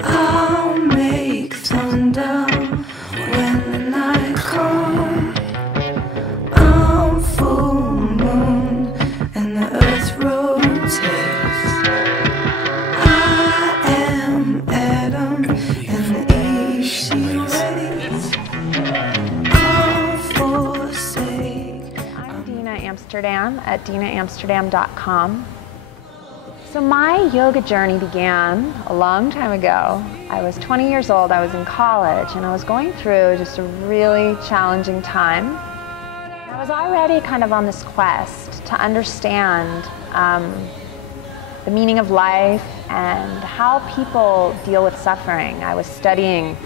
I'll make thunder when the night comes. I'm full moon and the earth rotates. I am Adam and the east she waits. I'll forsake. I'm Dina Amsterdam at dinaamsterdam.com. So my yoga journey began a long time ago. I was 20 years old, I was in college, and I was going through just a really challenging time. I was already kind of on this quest to understand the meaning of life and how people deal with suffering. I was studying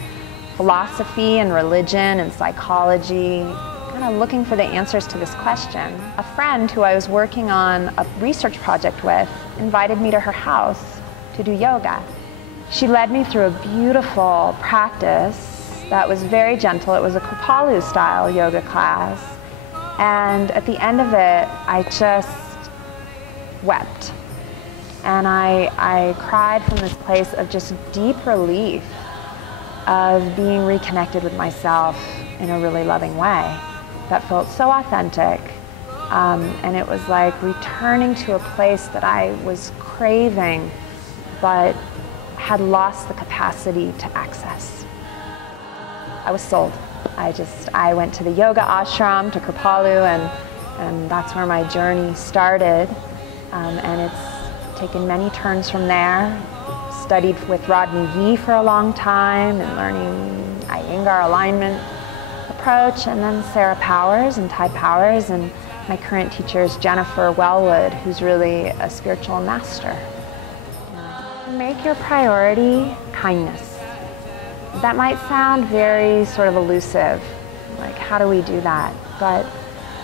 philosophy and religion and psychology, kind of looking for the answers to this question. A friend who I was working on a research project with invited me to her house to do yoga. She led me through a beautiful practice that was very gentle. It was a Kripalu style yoga class. And at the end of it, I just wept. And I cried from this place of just deep relief of being reconnected with myself in a really loving way that felt so authentic. And it was like returning to a place that I was craving, but had lost the capacity to access. I was sold. I went to the yoga ashram, to Kripalu, and that's where my journey started. And it's taken many turns from there. Studied with Rodney Yee for a long time and learning Iyengar alignment approach, and then Sarah Powers and Ty Powers, and my current teacher is Jennifer Wellwood, who's really a spiritual master. Make your priority kindness. That might sound very sort of elusive, like how do we do that? But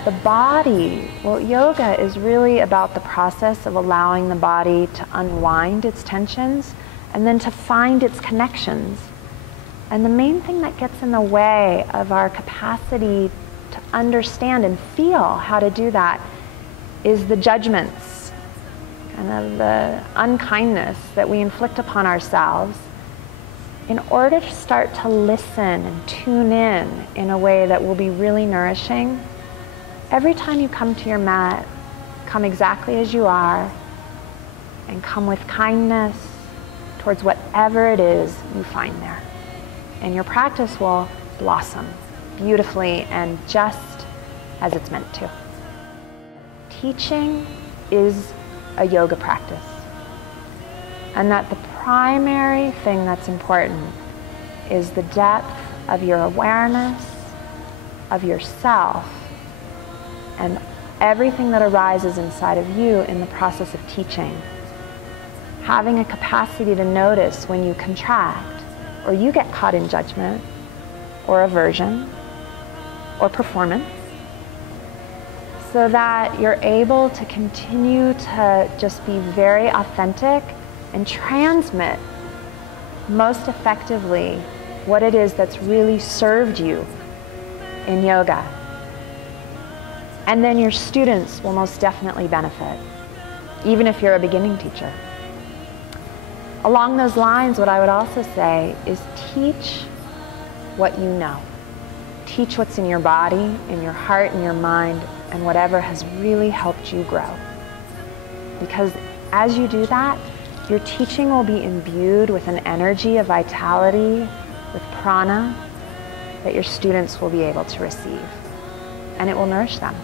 the body, well, yoga is really about the process of allowing the body to unwind its tensions and then to find its connections. And the main thing that gets in the way of our capacity to understand and feel how to do that is the judgments, kind of the unkindness that we inflict upon ourselves. In order to start to listen and tune in a way that will be really nourishing, every time you come to your mat, come exactly as you are and come with kindness towards whatever it is you find there. And your practice will blossom beautifully and just as it's meant to. Teaching is a yoga practice, and that the primary thing that's important is the depth of your awareness of yourself and everything that arises inside of you in the process of teaching. Having a capacity to notice when you contract, or you get caught in judgment, or aversion, or performance, so that you're able to continue to just be very authentic and transmit most effectively what it is that's really served you in yoga. And then your students will most definitely benefit, even if you're a beginning teacher. Along those lines, what I would also say is teach what you know. Teach what's in your body, in your heart, in your mind, and whatever has really helped you grow. Because as you do that, your teaching will be imbued with an energy of vitality, with prana, that your students will be able to receive. And it will nourish them.